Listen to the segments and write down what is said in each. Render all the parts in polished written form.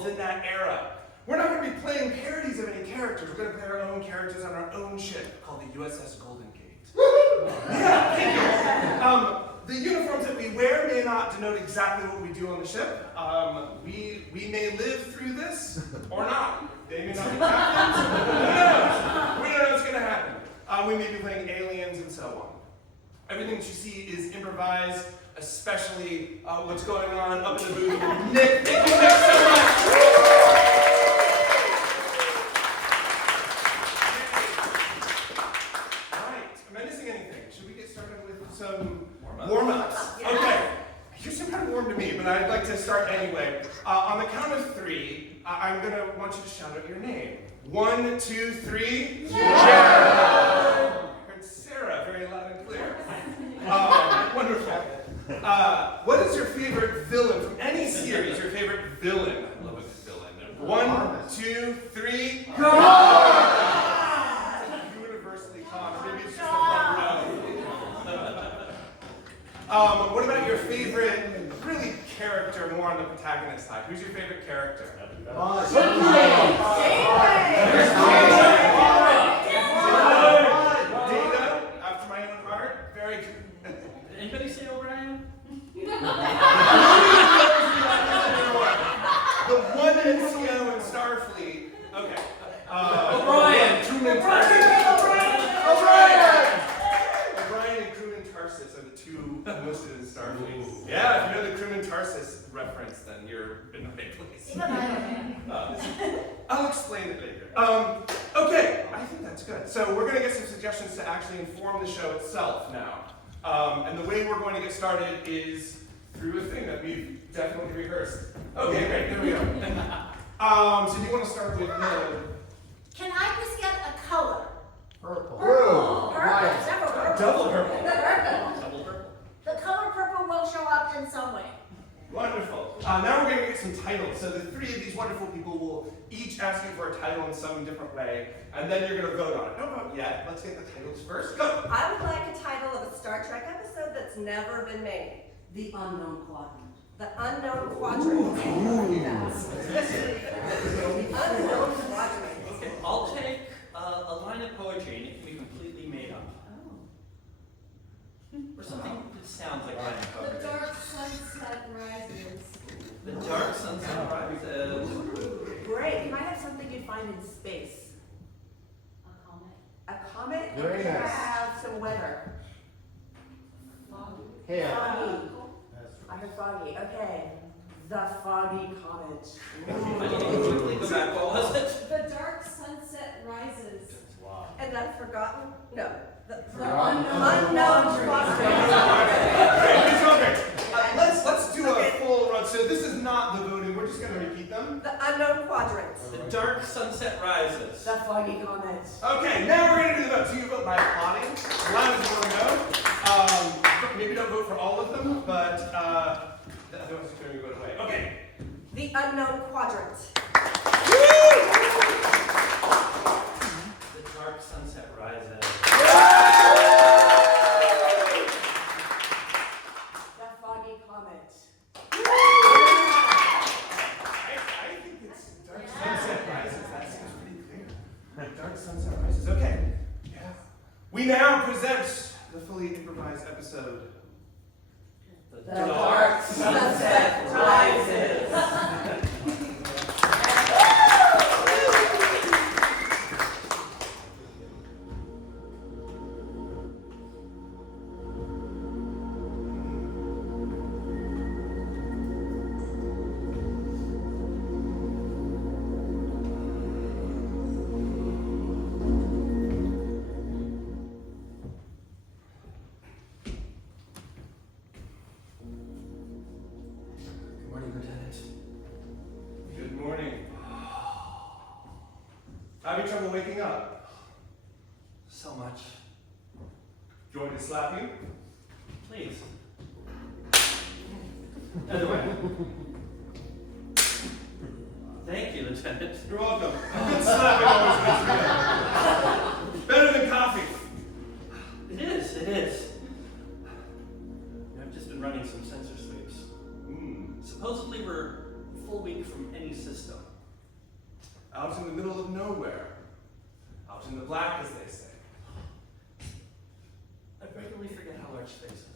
worlds in that era. We're not going to be playing parodies of any characters. We're going to play our own characters on our own ship called the USS Golden Gate. Yeah, thank you. The uniforms that we wear may not denote exactly what we do on the ship. We may live through this or not. They may not be captains. Who knows? We don't know what's going to happen. We may be playing aliens and so on. Everything that you see is improvised, especially what's going on up in the booth with Nick. Thank you, Nick, so much. Right. Am I missing anything? Should we get started with some warm-ups? Okay. You seem kind of warm to me, but I'd like to start anyway. On the count of 3, I'm going to want you to shout out your name. 1, 2, 3. Sarah! Heard Sarah very loud and clear. Wonderful. What is your favorite villain from any series? Your favorite villain? I love a villain. 1, 2, 3. God! Universally common. Maybe it's just the front row. What about your favorite, really character, more on the protagonist side? Who's your favorite character? Data, after my own heart. Very good. Did anybody say O'Brien? The one NCO in Starfleet. Okay. O'Brien. Crewman Tarsis. O'Brien and Crewman Tarsis are the 2 listed in Starfleet. Yeah, if you know the Crewman Tarsis reference, then you're in the right place. I'll explain it later. Okay, I think that's good. So we're going to get some suggestions to actually inform the show itself now. And the way we're going to get started is through a thing that we've definitely rehearsed. Okay, great, here we go. So do you want to start with the... Can I just get a color? Purple. Purple. Nice. Double purple. Double purple. The color purple will show up in some way. Wonderful. Now we're going to get some titles. So the 3 of these wonderful people will each ask you for a title in some different way, and then you're going to vote on it. Don't vote yet. Let's get the titles first. Go. I would like a title of a Star Trek episode that's never been made. The Unknown Quadrant. The Unknown Quadrant. Yes. The Unknown Quadrant. Okay, I'll take a line of poetry and it can be completely made up. Or something that sounds like a line of poetry. The dark sunset rises. The dark sunset rises. Great. Can I have something you'd find in space? A comet. A comet? Very Can I nice. have some weather? Foggy. Hair. Foggy. I heard foggy. Okay. The foggy comet. I need to quickly go back. What was it? The dark sunset rises. And I've forgotten? No. The Forgotten? unknown quadrant. Let's do a full run. So this is not the voting. We're just going to repeat them. The unknown quadrant. The dark sunset rises. The foggy comet. Okay, now we're going to do the vote. So you vote by applauding. As loud as you want to go. Maybe don't vote for all of them, but the other ones are going to go away. Okay. The unknown quadrant. The dark sunset rises. The foggy comet. I think it's Dark Sunset Rises. That seems pretty clear. Dark Sunset Rises. Okay. Yeah. We now present the fully improvised episode. The dark sunset rises. Good morning. Having trouble waking up? So much. Do you want me to slap you? Please. Other way. Thank you, Lieutenant. You're welcome. Good slapping always makes me better than coffee. It is, it is. I've just been running some sensor sweeps. Supposedly we're a full week from any system. out in the middle of nowhere. Out in the black, as they say. I regularly forget how large space is.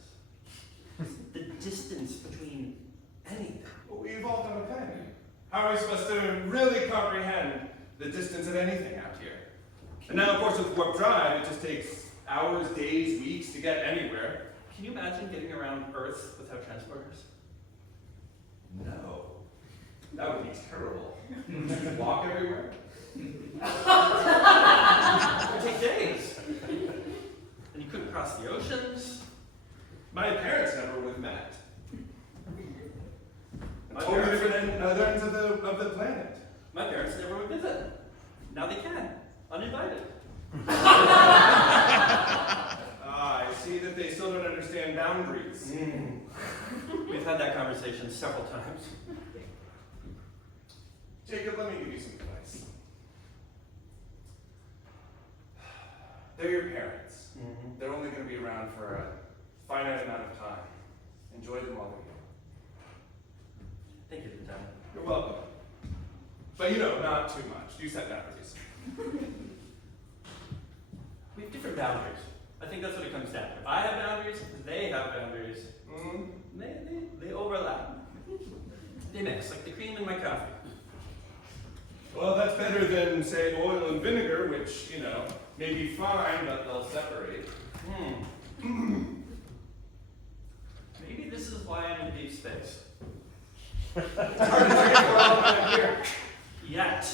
The distance between anything. Well, we've all done a thing. How are we supposed to really comprehend the distance of anything out here? And now, of course, with warp drive, it just takes hours, days, weeks to get anywhere. Can you imagine getting around Earth without transporters? No. That would be terrible. Just walk everywhere? It would take days. And you couldn't cross the oceans. My parents never would have met. My Totally parents- different other ends of the planet. My parents never would visit. Now they can, uninvited. I see that they still don't understand boundaries. We've had that conversation several times. Jacob, let me give you some advice. They're your parents. They're only going to be around for a finite amount of time. Enjoy them while they're young. Thank you, Lieutenant. You're welcome. But not too much. Do set boundaries. We have different boundaries. I think that's what it comes down to. I have boundaries, they have boundaries. They overlap. They mix, like the cream in my coffee. Well, that's better than, say, oil and vinegar, which, may be fine, but they'll separate. Maybe this is why I'm in deep space. It's hard to drink for all that here. Yet.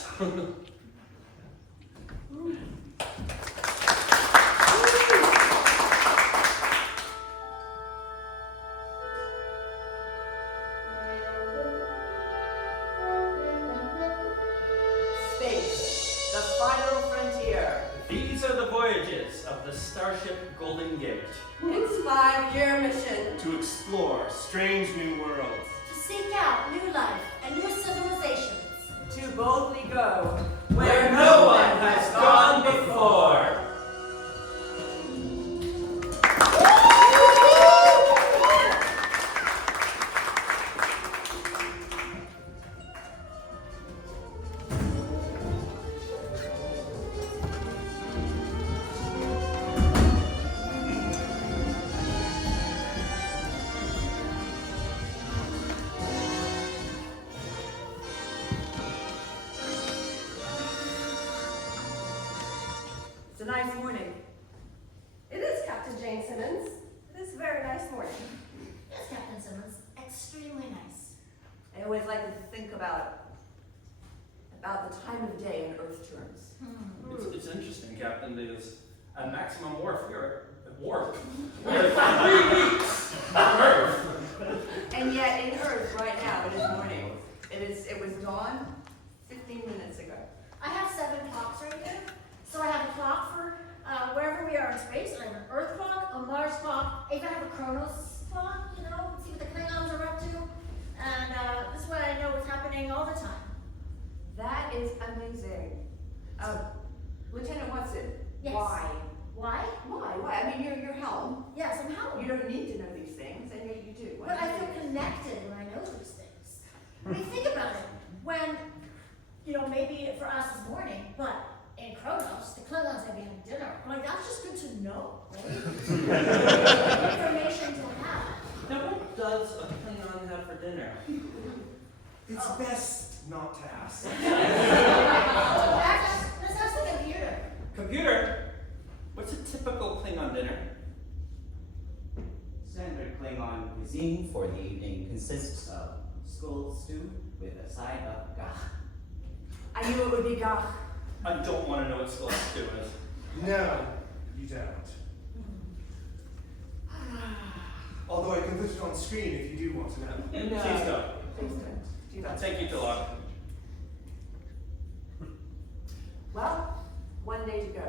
Space, the final frontier. These are the voyages of the Starship Golden Gate. Its 5-year mission. To explore strange new worlds. To seek out new life and new civilizations. To boldly go Where no one has gone before. It's a nice morning. It is, Captain Jane Simmons. It is a very nice morning. Yes, Captain Simmons. Extremely nice. I always like to think about the time of day in Earth terms. It's interesting, Captain, because at maximum warp, we are 3 weeks on Earth. And yet in Earth right now it is morning. It was dawn 15 minutes ago. I have 7 clocks right there. So I have a clock for wherever we are in space. I have an Earth clock, a Mars clock. I even have a Kronos clock, see what the Klingons are up to. And this way I know what's happening all the time. That is amazing. Lieutenant Watson, Yes. why? Why? Why? I mean, your helm. Yes, I'm helping. You don't need to know these things, and yet you do. Why But do I you feel do it? connected when I know these things. I mean, think about it. When, maybe for us it's morning, but in Kronos, the Klingons are having dinner. Like, that's just good to know, right? Information to have. Now, what does a Klingon have for dinner? It's best not to ask. Let's ask the computer. Computer, what's a typical Klingon dinner? Standard Klingon cuisine for the evening consists of skull stew with a side of gach. I knew it would be Gach. I don't want to know what skull stew is. No, you don't. Although I can put it on screen if you do want to know. Please don't. Please don't. Do not. Thank you, Talak. Well, one day to go.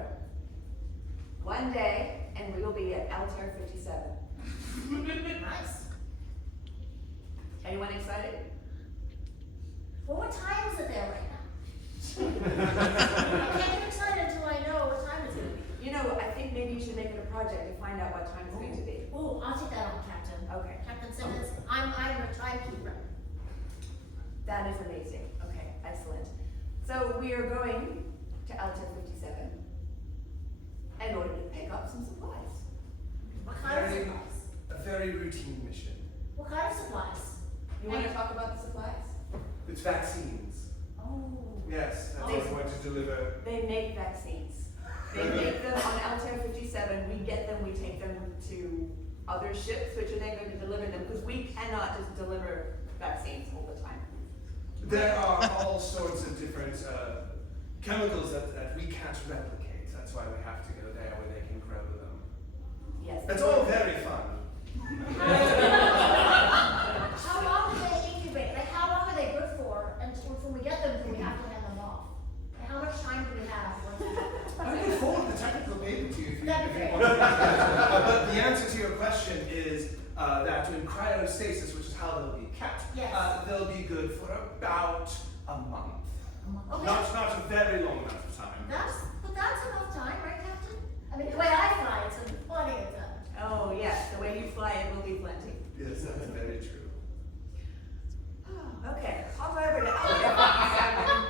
One day, and we will be at Altair 57. Nice. Anyone excited? Well, what time is it there right now? I can't get excited until I know what time it's going to be. I think maybe you should make it a project to find out what time it's going to be. Oh, I'll take that on, Captain. Okay. Captain Simmons, I'm a timekeeper. That is amazing. Okay, excellent. So we are going to Alto 57 in order to pick up some supplies. What kind of Very- supplies? A very routine mission. What kind of supplies? You want to talk about the supplies? It's vaccines. Oh. Yes, that's They- what I'm going to deliver. They make vaccines. They make them on Alto 57. We get them, we take them to other ships, which are then going to deliver them, because we cannot just deliver vaccines all the time. There are all sorts of different chemicals that we can't replicate. That's why we have to go there where they can grow them. Yes. It's all very fun. How long do they incubate? Like, how long are they good for? And when we get them, do we have to hand them off? Like, how much time do we have? I can forward the technical paper to you if you, That'd if be you great. want. But the answer to your question is that in cryostasis, which is how they'll be kept, Yes. they'll be good for about a month. Okay. Not a very long amount of time. But that's enough time, right, Captain? I mean, the way I fly, it's plenty of time. Oh, yes, the way you fly it will be plenty. Yes, that's very true. Okay, I'll go over to Alto 57,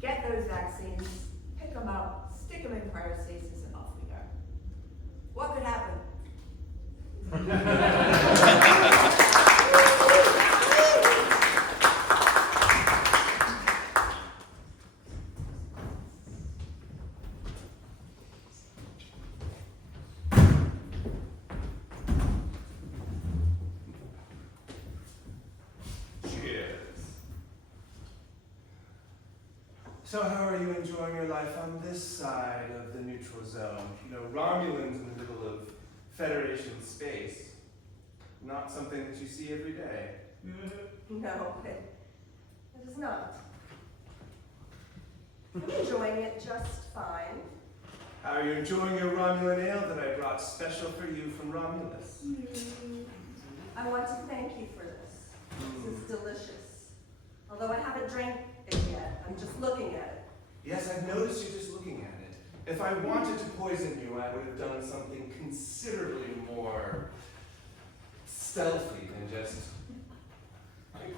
get those vaccines, pick them out, stick them in cryostasis, and off we go. What could happen? Cheers. So how are you enjoying your life on this side of the neutral zone? You know, Romulans in the middle of Federation space. Not something that you see every day. No, it is not. I'm enjoying it just fine. How are you enjoying your Romulan ale that I brought special for you from Romulus? I want to thank you for this. This is delicious. Although I haven't drank it yet, I'm just looking at it. Yes, I've noticed you just looking at it. If I wanted to poison you, I would have done something considerably more stealthy than just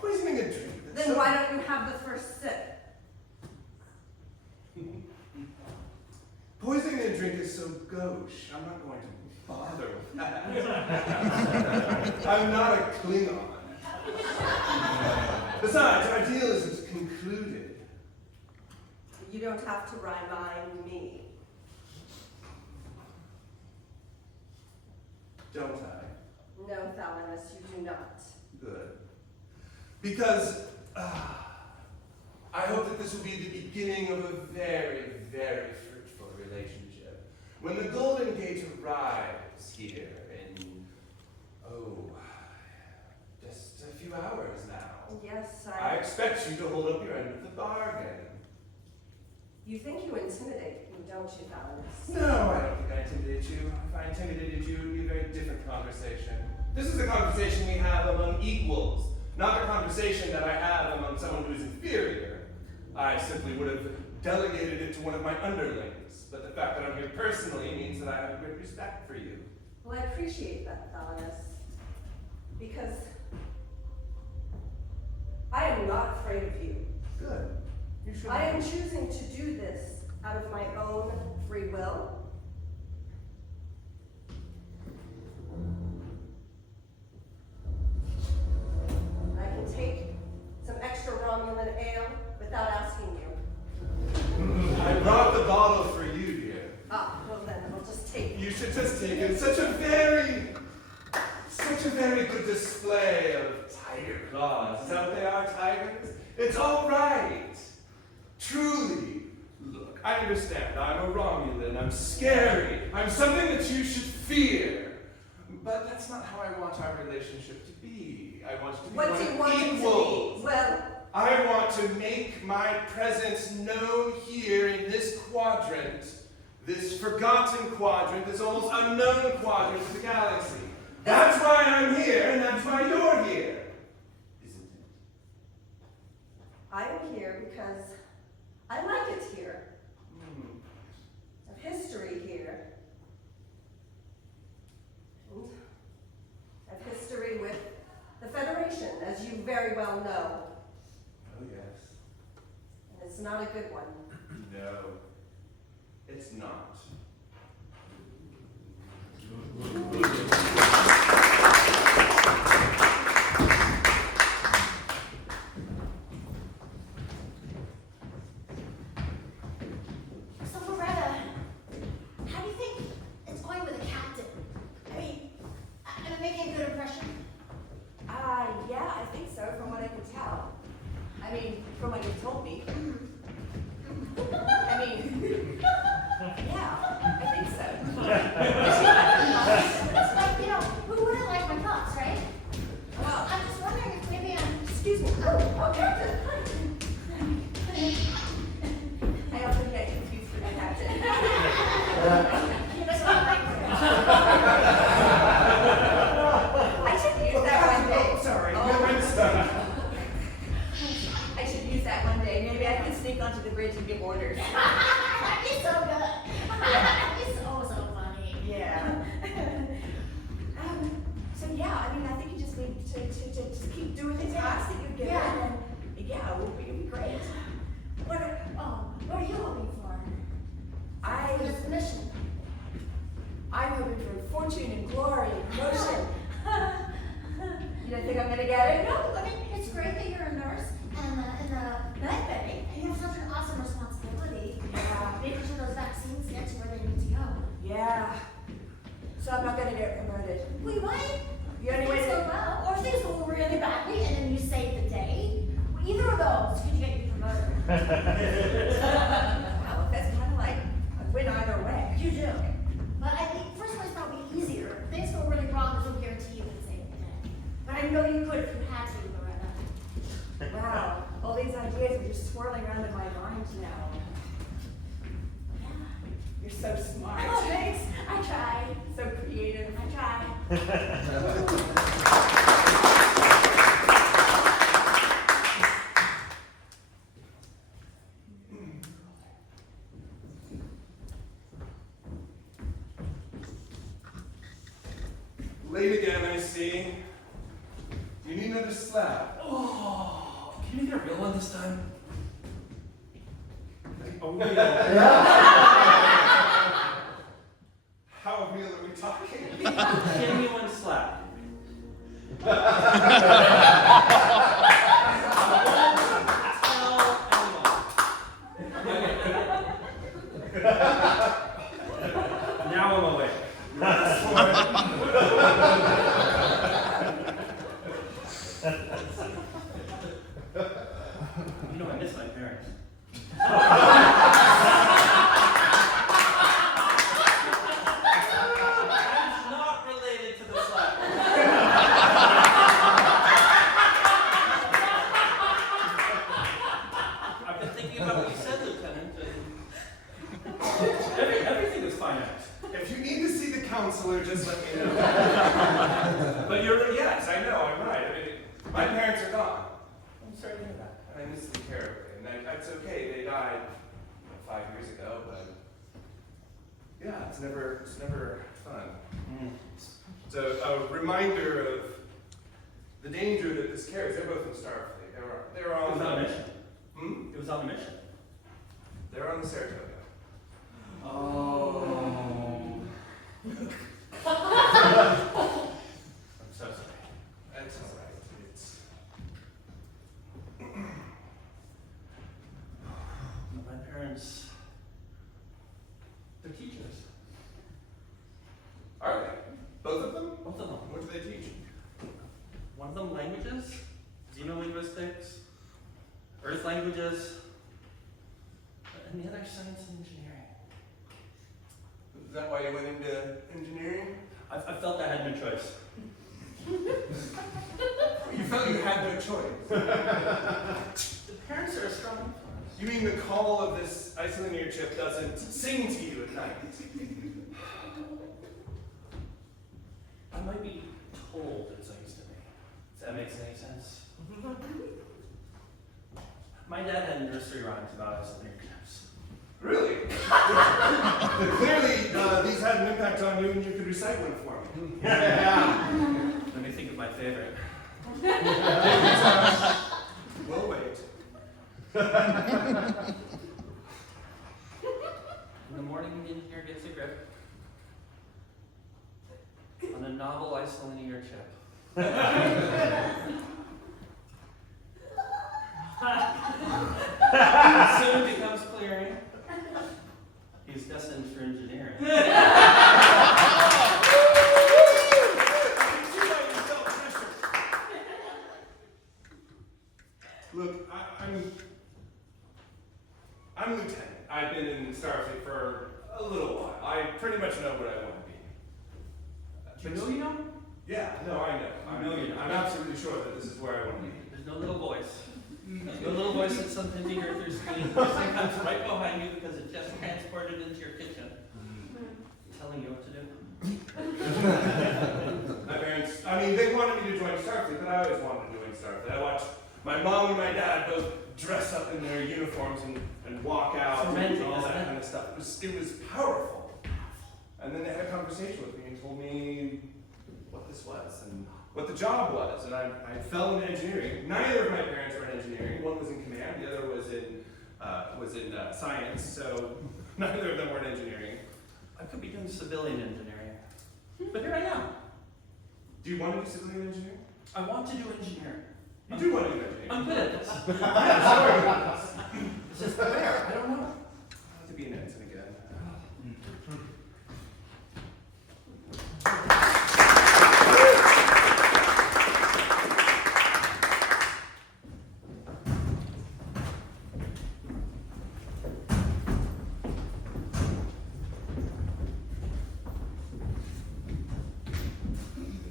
poisoning a drink. Then why don't you have the first sip? Poisoning a drink is so gauche. I'm not going to bother with that. I'm not a Klingon. Besides, our deal isn't concluded. You don't have to remind me. Don't I? No, Thalamus, you do not. Good. Because I hope that this will be the beginning of a very, very fruitful relationship. When the Golden Gate arrives here in, just a few hours now, Yes, I expect you to hold up your end of the bargain. You think you intimidate me, don't you, Thalamus? No, I don't think I intimidate you. If I intimidated you, it would be a very different conversation. This is a conversation we have among equals, not a conversation that I have among someone who is inferior. I simply would have delegated it to one of my underlings, but the fact that I'm here personally means that I have a great respect for you. Well, I appreciate that, Thalamus. Because I am not afraid of you. Good. You should. I am choosing to do this out of my own free will. I can take some extra Romulan ale without asking you. I brought the bottle for you, dear. Ah, well then, I'll just take it. You should just take it. Such a very good display of tiger claws. Is that what they are, tigers? It's all right. Truly. Look, I understand. I'm a Romulan. I'm scary. I'm something that you should fear. But that's not how I want our relationship to be. I want it to be What one do you of want it to equals. be? Well, I want to make my presence known here in this quadrant, this forgotten quadrant, this almost unknown quadrant of the galaxy. That's why I'm here, and that's why you're here, isn't it? I am here because I like it here. Of history here. And of history with the Federation, as you very well know. Oh, yes. And as not a good one. No, it's not. So Loretta, how do you think it's going with the captain? I mean, am I making a good impression? Yeah, I think so, from what I can tell. I mean, from what you've told me. I mean, yeah, I think so. It's like, you know, who wouldn't like my thoughts, right? Well, I'm just wondering if maybe I'm... excuse me. Oh, Captain. I often get confused with the captain. You know, so I'm like... I should use that one day. Oh, sorry. Oh. No, I'm stuck. I should use that one day. Maybe I can sneak onto the bridge and give orders. That'd be so good. That'd be so funny. Yeah. So yeah, I mean, I think you just need to just keep doing the tasks that you've given, Yeah. and yeah, it'll be great. What are you hoping for? I For this mission? I'm hoping for fortune and glory and promotion. You don't think I'm gonna get it? No, I mean, it's great that you're a nurse and the med bay, and you have such an awesome responsibility. Making sure those vaccines get to where they need to go. Yeah. So I'm not gonna get promoted. We might. The only way Things go to well, or things go really badly, and then you save the day. Either of those could get you promoted. well, that's kind of like a win either way. You do. But I think first one's probably easier. If things go really wrong, there's no guarantee you can save the day. But I know you could if you had to, Loretta. Wow, all these ideas are just swirling around in my mind now. Yeah. You're so smart. Oh, thanks. I tried. So creative. I tried. Late again, I see. You need another slab. Oh, can you get a real one this time? Oh, no. How real are we talking? Give me one slap. Now I'm awake. You know, I miss my parents. That's not related to the slap. I've been thinking about what you said, Lieutenant, and everything is finite. If you need to see the counselor, just let me know. But yes, I know, I'm right. I mean, my parents are gone. I'm sorry to hear that. I miss them terribly, and that's okay. They died 5 years ago, but yeah, it's never fun. It's a reminder of the danger that this carries. They're both in Starfleet. They were It on was on a mission. Hmm? It was on a mission. They were on the Saratoga. Oh. I'm so sorry. That's all right. It's My parents, they're teachers. are they? Both of them? Both of them. What do they teach? One of them languages, xenolinguistics, earth languages, and the other science and engineering. Is that why you went into engineering? I felt I had no choice. You felt you had no choice. The parents are a strong influence. You mean the call of this isolating chip doesn't sing to you at night? I might be told it sings to me. If that makes any sense. My dad had nursery rhymes about us in chips. Really? Clearly, these had an impact on you and you could recite one for me. Let me think of my favorite. We'll wait. In the morning, the engineer gets a grip on a novel isolinear chip. Soon becomes clear he's destined for engineering. Look, I'm a lieutenant. I've been in Starfleet for a little while. I pretty much know what I want to be. Do you know you know? Yeah, no, I know. I know you know. I'm absolutely sure that this is where I want to be. There's no little voice. There's no little voice that sometimes you hear through screen. It comes right behind you because it just transported into your kitchen, telling you what to do. My parents, they wanted me to join Starfleet, but I always wanted to join Starfleet. I watched my mom and my dad both dress up in their uniforms and walk out and all that kind of stuff. It was powerful. And then they had a conversation with me and told me what this was and what the job was. And I fell into engineering. Neither of my parents were in engineering. One was in command, the other was in science. So neither of them were in engineering. I could be doing civilian engineering, but here I am. Do you want to do civilian engineering? I want to do engineering. You do want to do engineering. I'm good at this. Yeah, sure. It's just fair. I don't know. I'll have to be an ensign again.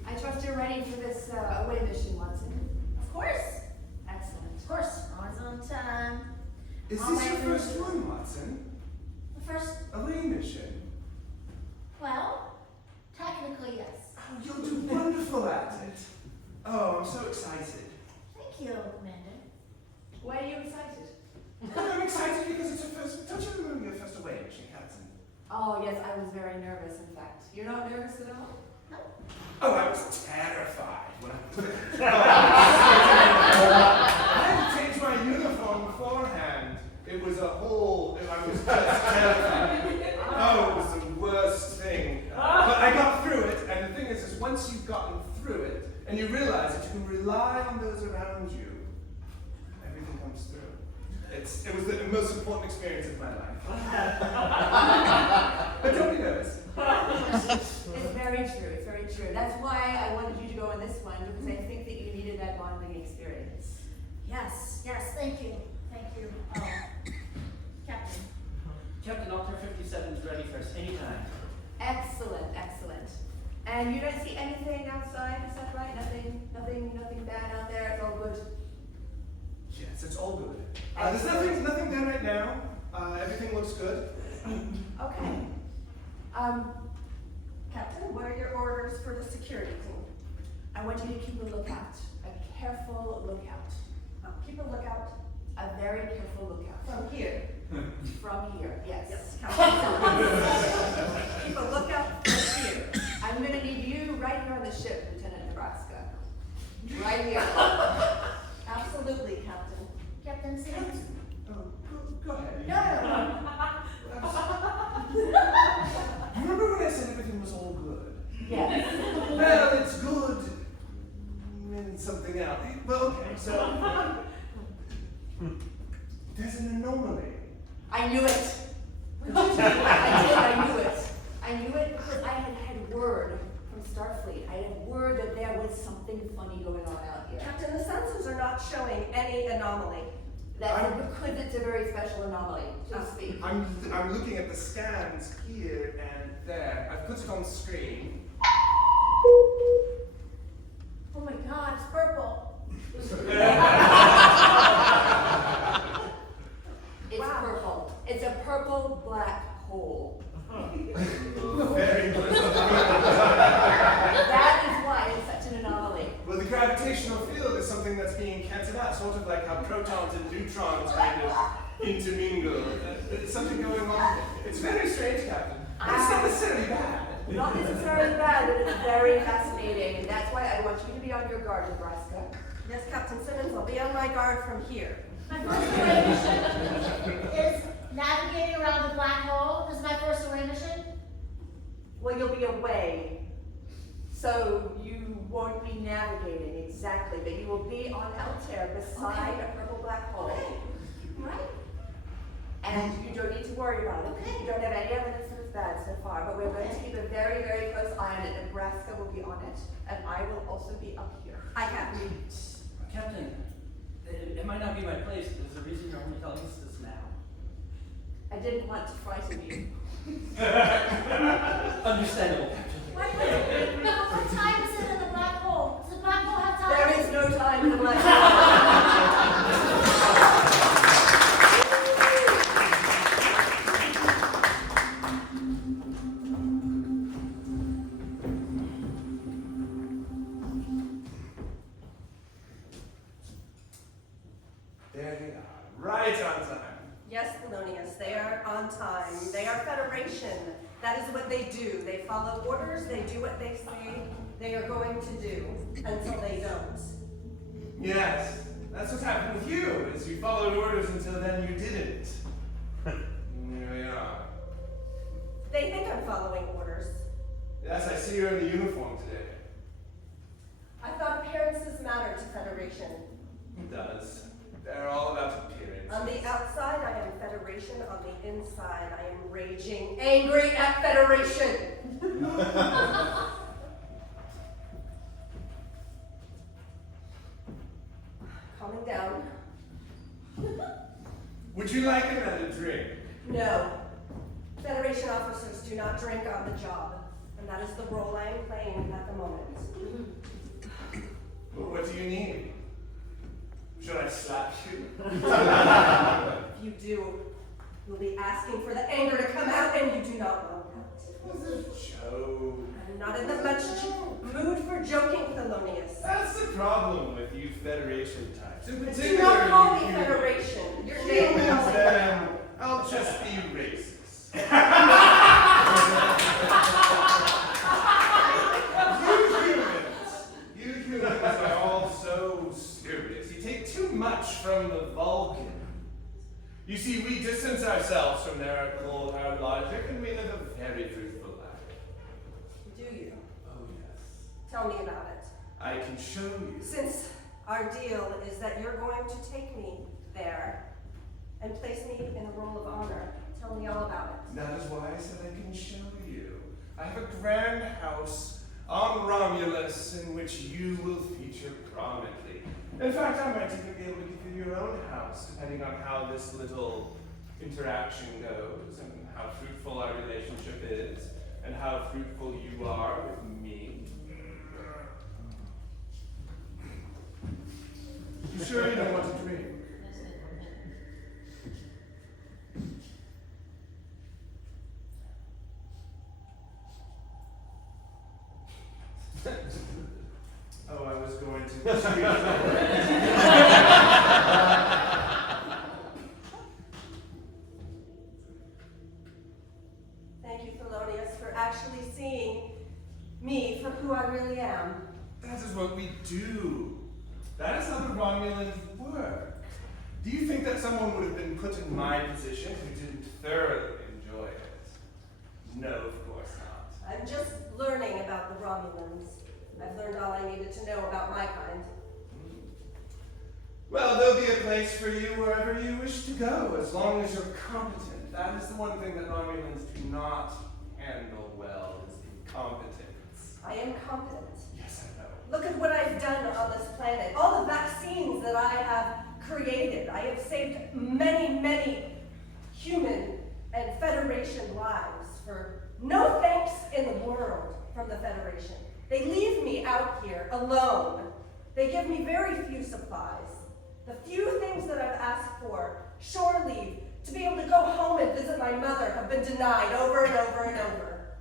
I trust you're ready for this away mission, Watson. Of course. Excellent. Of course. Always on time. Is On this my your way. first one, Watson? The first, Away mission. well, technically, yes. Oh, you'll do wonderful at it. Oh, I'm so excited. Thank you, Amanda. Why are you excited? I'm excited because it's a first. Don't you remember your first away mission, Captain? Oh, yes, I was very nervous, in fact. You're not nervous at all? Oh, I was terrified when I had to change my uniform beforehand. It was a whole. I was just terrified. Oh, it was the worst thing. But I got through it, and the thing is once you've gotten through it, and you realize that you can rely on those around you, everything comes through. It was the most important experience of my life. But don't be nervous. It's very true, it's very true. That's why I wanted you to go on this one, because I think that you needed that bonding experience. Yes, thank you. Thank you, Captain. Captain Altair 57 is ready for us anytime. Excellent, excellent. And you don't see anything outside, is that right? Nothing bad out there, it's all good? Yes, it's all good. There's nothing done right now. Everything looks good. Okay. Captain, what are your orders for the security team? I want you to keep a lookout, a careful lookout. Keep a lookout A very careful lookout. from here. From here, yes. Yes, Captain. Keep a lookout from here. I'm gonna need you right here on the ship, Lieutenant Nebraska. Right here. Absolutely, Captain. Captain Simmons? Oh, go ahead. No. Remember when I said everything was all good? Yes. Well, it's good in something else. Well, okay, so there's an anomaly. I knew it. I knew it. I knew it because I had word from Starfleet. I had word that there was something funny going on out here. Captain, the sensors are not showing any anomaly. That's because it's a very special anomaly, so to speak. I'm looking at the scans here and there. I've put it on screen. Oh my God, it's purple. It's purple. It's a purple black hole. Very good. That is why it's such an anomaly. Well, the gravitational field is something that's being canceled out, sort of like how protons and neutrons kind of intermingle. There's something going on. It's very strange, Captain. But it's not necessarily bad. Not necessarily bad, but it's very fascinating, and that's why I want you to be on your guard, Nebraska. Yes, Captain Simmons, I'll be on my guard from here. My first away mission is navigating around the black hole. This is my first away mission. Well, you'll be away, so you won't be navigating exactly, but you will be on Altair beside a purple black hole. Okay. Right? And you don't need to worry about it. Okay. You don't have any evidence that it's bad so far, but we're going to keep a very, very close eye on it. Nebraska will be on it, and I will also be up here. I can't read. Captain, it might not be my place, but there's a reason you're only telling us this now. I didn't want to frighten you. Understandable, Captain. Wait. What time is it in the black hole? Does the black hole have time? There is no time in the black hole. There they are, right on time. Yes, Polonius, they are on time. They are Federation. That is what they do. They follow orders, they do what they say they are going to do until they don't. Yes, that's what's happened with you, is you followed orders until then you didn't. Here we are. They think I'm following orders. Yes, I see you're in the uniform today. I thought appearances matter to Federation. It does. They're all about appearance. On the outside, I am Federation. On the inside, I am raging, angry at Federation. Calming down. Would you like another drink? No. Federation officers do not drink on the job. And that is the role I am playing at the moment. Well, what do you need? Should I slap you? If you do, you'll be asking for the anger to come out, and you do not want that. Joe. I'm not in the much mood for joking, Polonius. That's the problem with you Federation types. In Do particular, not call me you Federation. Your name humans, calling then around. I'll just be racist. You humans are all so serious. You take too much from the Vulcan. You see, we distance ourselves from their cold hard logic, and we live a very truthful life. Do you? Oh yes. Tell me about it. I can show you. Since our deal is that you're going to take me there and place me in a role of honor, tell me all about it. That is why I said I can show you. I have a grand house on Romulus in which you will feature prominently. In fact, I might even be able to give you your own house, depending on how this little interaction goes, and how fruitful our relationship is, and how fruitful you are with me. You sure you don't want to drink? Oh, I was going to. Thank you, Polonius, for actually seeing me for who I really am. That is what we do. That is how the Romulans work. Do you think that someone would have been put in my position who didn't thoroughly enjoy it? No, of course not. I'm just learning about the Romulans. I've learned all I needed to know about my kind. Well, there'll be a place for you wherever you wish to go, as long as you're competent. That is the one thing that Romulans do not handle well, is incompetence. I am competent. Yes, I know. Look at what I've done on this planet. All the vaccines that I have created. I have saved many, many human and Federation lives for no thanks in the world from the Federation. They leave me out here alone. They give me very few supplies. The few things that I've asked for, shore leave, to be able to go home and visit my mother, have been denied over and over and over.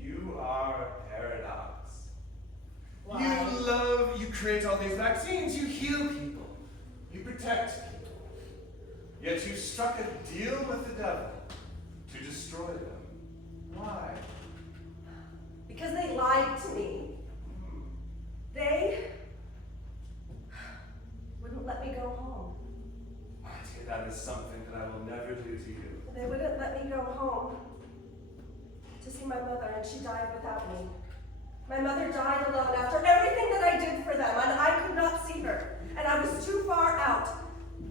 You are a paradox. Why? You create all these vaccines, you heal people, you protect people. Yet you struck a deal with the devil to destroy them. Why? Because they lied to me. They wouldn't let me go home. that is something that I will never do to you. They wouldn't let me go home to see my mother, and she died without me. My mother died alone after everything that I did for them, and I could not see her. And I was too far out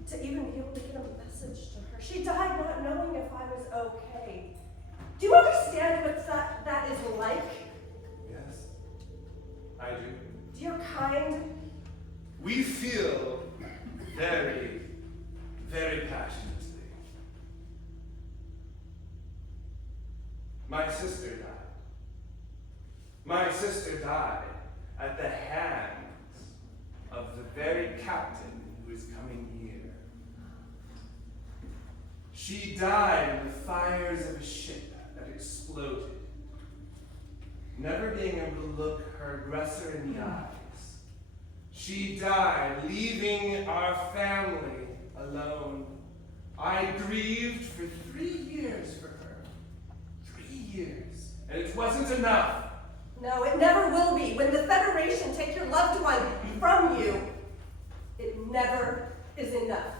to even be able to get a message to her. She died not knowing if I was okay. Do you understand what that is like? Yes, I do. Dear kind, We feel very, very passionately. My sister died. My sister died at the hands of the very captain who is coming here. She died in the fires of a ship that exploded, never being able to look her aggressor in the eyes. She died, leaving our family alone. I grieved for 3 years for her. 3 years. And it wasn't enough. no, it never will be. When the Federation take your loved one from you, it never is enough.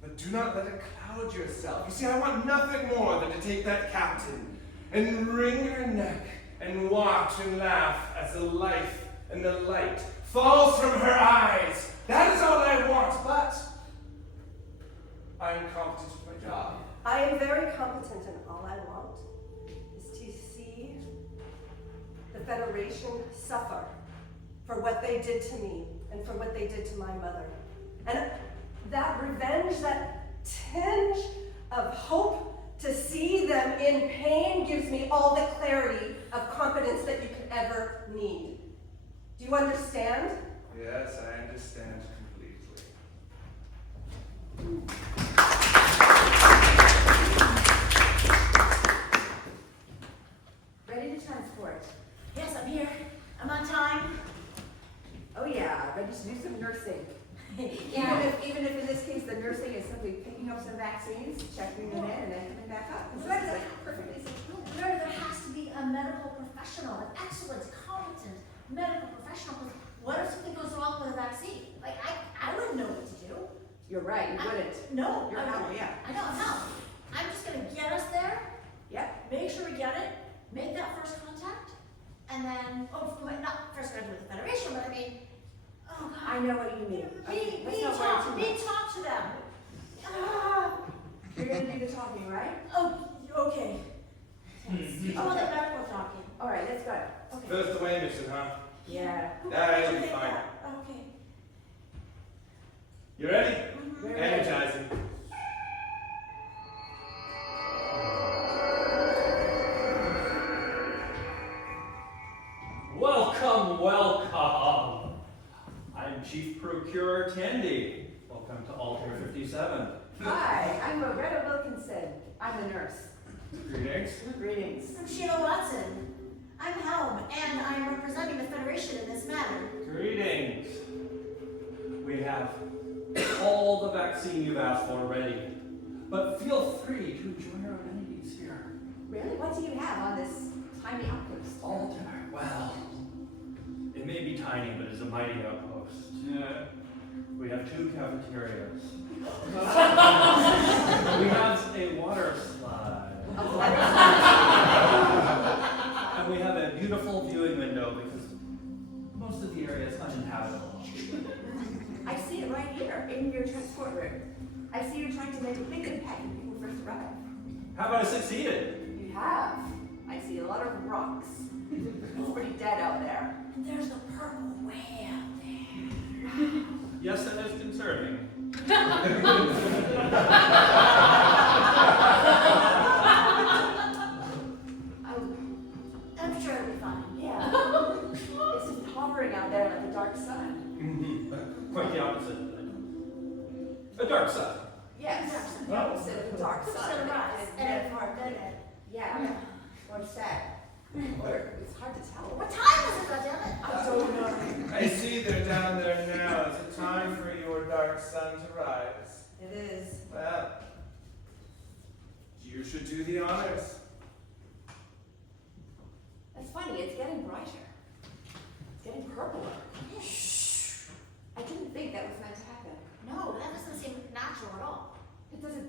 But do not let it cloud yourself. You see, I want nothing more than to take that captain and wring her neck and watch and laugh as the life and the light falls from her eyes. That is all I want, but I am competent at my job. I am very competent, and all I want is to see the Federation suffer for what they did to me and for what they did to my mother. And that revenge, that tinge of hope to see them in pain gives me all the clarity of competence that you could ever need. Do you understand? Yes, I understand completely. Ready to transport. Yes, I'm here. I'm on time. Oh yeah, ready to do some nursing. Yeah. Even if in this case the nursing is simply picking up some vaccines, checking them in, and then coming back up. This is like perfectly secure. There has to be a medical professional, an excellent, competent medical professional. 'Cause what if something goes wrong with a vaccine? Like, I wouldn't know what to do. You're right, you wouldn't. No, You're I not, wouldn't. yeah. I know, no. I'm just gonna get us there, Yep. make sure we get it, make that first contact, and then, not first contact with the Federation, but I mean, oh God. I know what you mean. Okay, let's not worry too much. talk to them. Ah, You're gonna do the talking, right? oh, okay. Oh, the medical talking. All right, let's go. Okay. First away mission, huh? Yeah. That'll be Take fine. that. Okay. You ready? We're ready. Energizing. Welcome, welcome. I'm Chief Procurer Tandy. Welcome to Altair 57. Hi, I'm Loretta Wilkinson. I'm the nurse. Greetings. Greetings. I'm Sheila Watson. I'm Helm, and I'm representing the Federation in this matter. Greetings. We have all the vaccine you've asked for ready, but feel free to enjoy our amenities here. Really? What do you have on this tiny outpost? Altair, well, it may be tiny, but it's a mighty outpost. We have 2 cafeterias. We have a water slide. And we have a beautiful viewing window because most of the area is uninhabitable. I see it right here in your transport room. I see you trying to make a big impact when people first arrive. How about I succeeded? You have. I see a lot of rocks. It's pretty dead out there. And there's the purple way out there. Yes, that is concerning. I'm sure it'll be fine. Yeah. It's just hovering out there like a dark sun. Quite the opposite. A dark side. Yes. The opposite of a dark It's sun. gonna rise, and And it's hard, doesn't it? yeah. Or sad. Or it's hard to tell. What time is it, goddammit? I don't know. I see they're down there now. Is it time for your dark sun to rise? It is. Well, you should do the honors. That's funny, it's getting brighter. It's getting purpler. I didn't think that was meant to happen. No, that doesn't seem natural.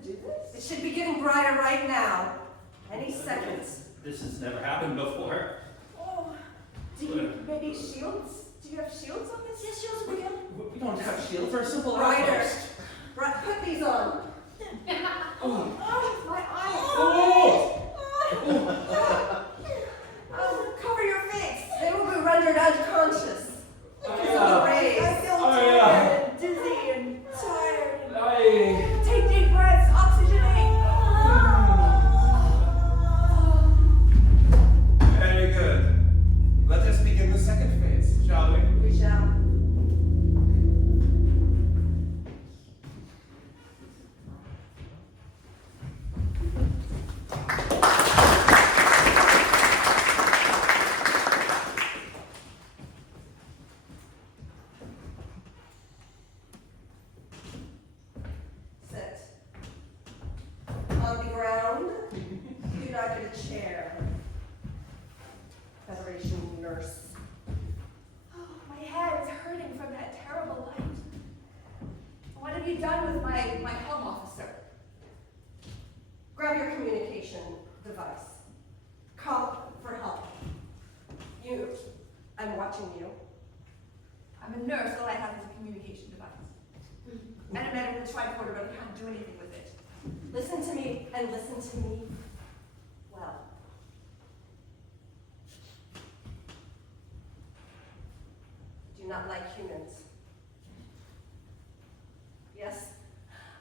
do this? It should be getting brighter right now. Any second. This has never happened before. Oh, do you maybe shields? Do you have shields on this? Yes, shields will be good. We don't have shields, we're a simple Brighter. outpost. Put these on. Oh, my eyes. Cover your face. They will be rendered unconscious. Because of the I rays. feel Oh, tired yeah. and dizzy and tired. I... Take deep breaths, oxygenate. Very good. Let us begin the second phase, shall we? We shall. Sit. On the ground. Do not get a chair. Federation nurse. Oh, my head is hurting from that terrible light. What have you done with my helm officer? Grab your communication device. Call for help. I'm watching you. I'm a nurse, all I have is a communication device. And a medical tricorder, but I can't do anything with it. Listen to me and listen to me well. Do not like humans. Yes,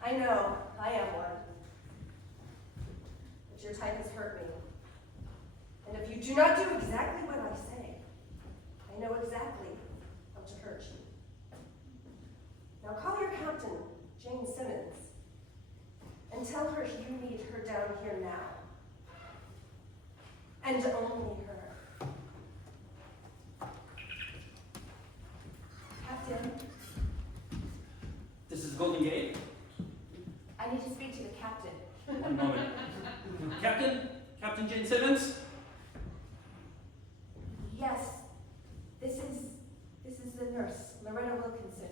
I know, I am one. But your type has hurt me. And if you do not do exactly what I say, I know exactly how to hurt you. Now call your captain, Jane Simmons, and tell her you need her down here now. And only her. Captain, This is Golden Gate? I need to speak to the captain. One moment. Captain Jane Simmons? Yes, this is the nurse, Loretta Wilkinson.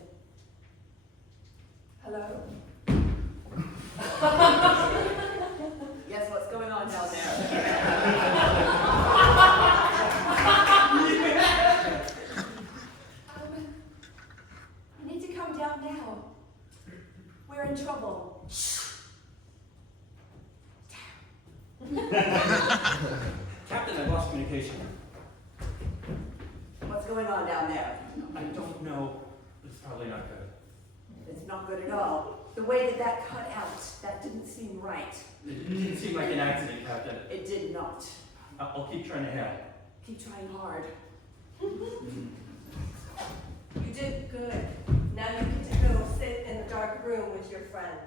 Hello? Yes, what's going on down there? You need to come down now. We're in trouble. Captain, I've lost communication. What's going on down there? I don't know. It's probably not good. It's not good at all. The way that cut out, that didn't seem right. It didn't seem like an accident, Captain. It did not. I'll keep trying to help. Keep trying hard. You did good. Now you get to go sit in the dark room with your friend.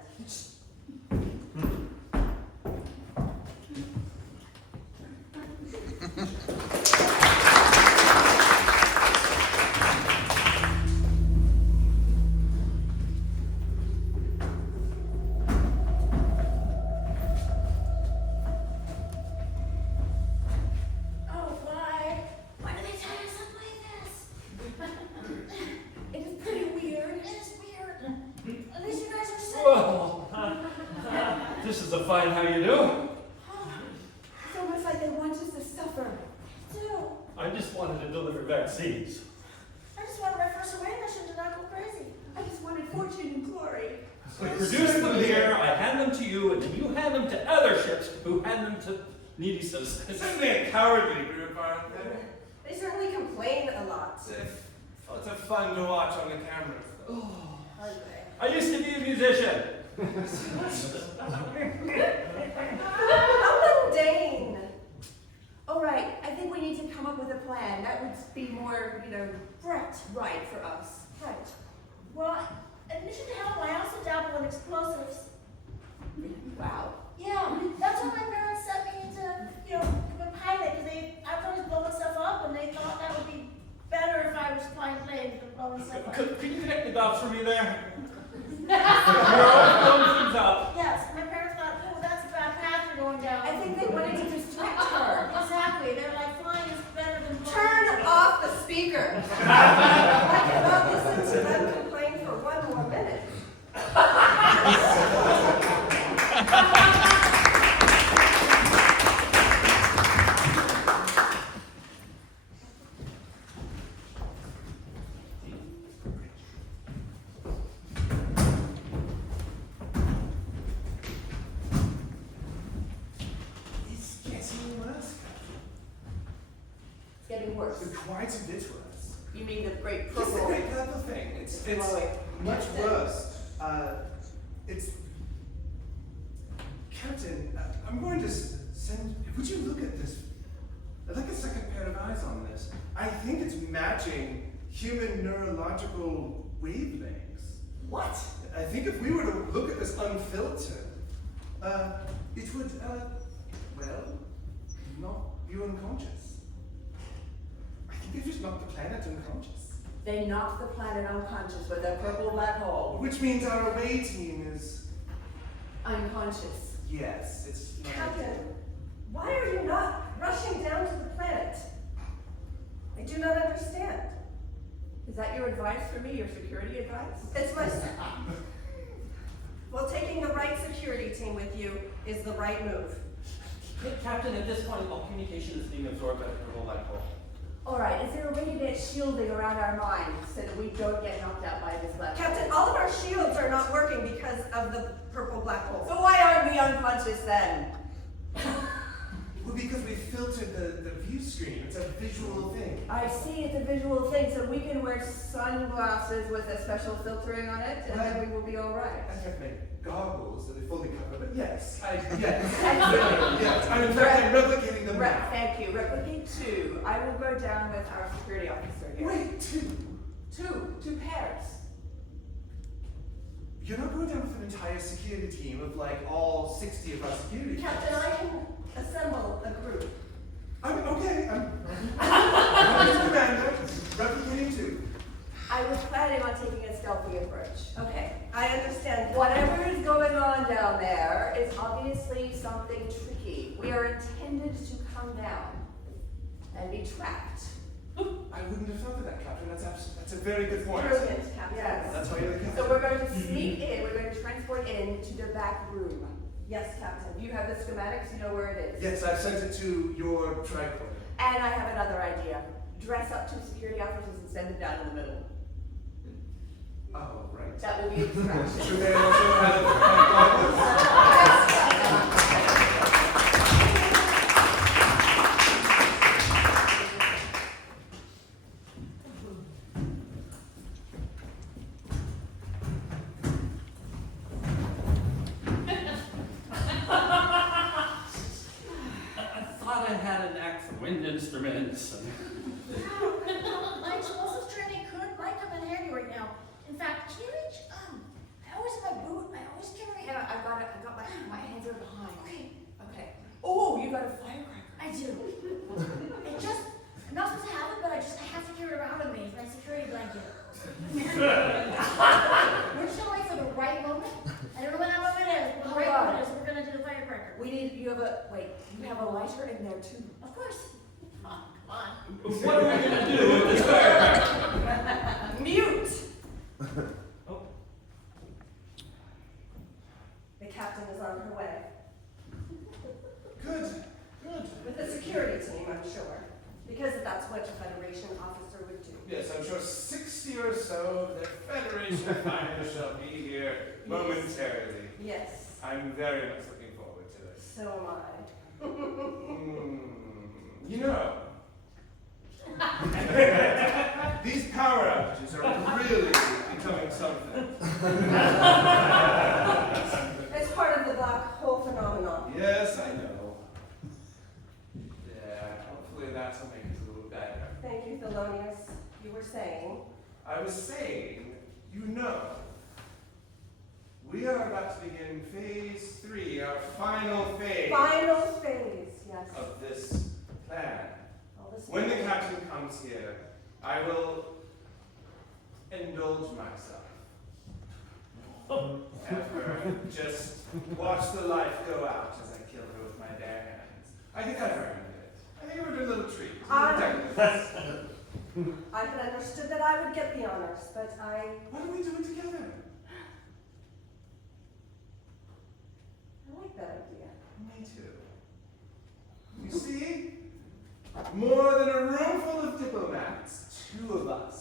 Oh, why? Why do they tie us up like this? It is pretty weird. It is weird. At least you guys are safe. Well, this is a fine how you do. It's almost like they want us to suffer. Do. I just wanted to deliver vaccines. I just wanted my first away mission to not go crazy. I just wanted fortune and glory. I produce them here, I hand them to you, and then you hand them to other ships who hand them to needy citizens. It's certainly a cowardly group, aren't they? They certainly complain a lot, It's a fun to watch on the cameras, though. aren't they? I used to be a musician. How mundane. All right, I think we need to come up with a plan. That would be more, right for us. Right. Well, admission to help, I also dabble in explosives. Wow. Yeah, that's what my parents sent me into, a pilot, because I was always blowing stuff up, and they thought that would be better if I was flying planes than blowing stuff up. Could you connect the dots for me there? We're all blowing things up. Yes, my parents thought, oh, that's a bad path you're going down. I think they wanted to distract her. Exactly, they're like, flying is better than blowing. Turn off the speaker. I cannot listen to them complain for one more minute. Quite a bit worse. You mean the great Just the purple? great purple thing. It's Glowing. much worse. It's Captain. I'm going to send. Would you look at this? I'd like a second pair of eyes on this. I think it's matching human neurological wavelengths. What? I think if we were to look at this unfiltered, it would, well, knock you unconscious. I think they've just knocked the planet unconscious. They knocked the planet unconscious with a purple black hole. Which means our away team is, Unconscious. yes, it's not. Captain, why are you not rushing down to the planet? I do not understand. Is that your advice for me, your security advice? It's my. Well, taking the right security team with you is the right move. Captain, at this point, all communication is being absorbed by the purple black hole. All right, is there a way to get shielding around our minds so that we don't get knocked out by this black hole? Captain, all of our shields are not working because of the purple black hole. So why aren't we unconscious then? Well, because we filtered the view screen. It's a visual thing. I see it's a visual thing, so we can wear sunglasses with a special filtering on it, and then we will be all right. I can't make goggles that they fully cover, but yes, yes, Excellent. yes. I'm in fact I'm replicating them now. Thank you. Replicate 2. I will go down with our security officer here. Wait, two. Two pairs. You're not going down with an entire security team of like all 60 of our security. Captain, I can assemble a group. I'm okay. I'm commander. Replicating two. I was planning on taking a stealthy approach. Okay, I understand. Whatever is going on down there is obviously something tricky. We are intended to come down and be trapped. I wouldn't have thought of that, Captain. That's a very good point. Brilliant, Captain. Yes. That's why you're the captain. So we're going to sneak in, we're going to transport in to the back room. Yes, Captain. You have the schematics, you know where it is. Yes, I've sent it to your tricorder. And I have another idea. Dress up 2 security officers and send them down in the middle. Oh, right. That will be a distraction. Should they also have I thought I had an act for wind instruments. My explosive training might come in handy right now. In fact, can you reach, I always have my boot, I always carry. Yeah, I got it. I got my hands are behind. Okay, Okay. Oh, you got a firecracker. I do. I'm not supposed to have it, but I have to carry it around with me. It's my security blanket. We're just gonna wait for the right moment. I don't know when that moment is. When the right moment is, we're gonna do the firecracker. You have a lighter in there too. Of course. Oh, come on. What are we going to do with this firecracker? Mute! Oh, The captain is on her way. Good. With a security team, I'm sure. Because that's what a Federation officer would do. Yes, I'm sure 60 or so of the Federation fighters shall be here momentarily. Yes, I'm very much looking forward to it. so am I. You know, these power outages are really becoming something. It's part of the black hole phenomenon. Yes, I know. Yeah, hopefully that'll make it a little better. Thank you, Thelonious. You were saying. I was saying, you know, we are about to begin phase 3, our final phase Final phase, yes. of this plan. All this When the captain comes here, I will indulge myself. Have her just watch the life go out as I kill her with my bare hands. I think I've earned it. I think it would be a little treat. I had understood that I would get the honors, but What are we doing together? I like that idea. Me too. You see? More than a room full of diplomats, 2 of us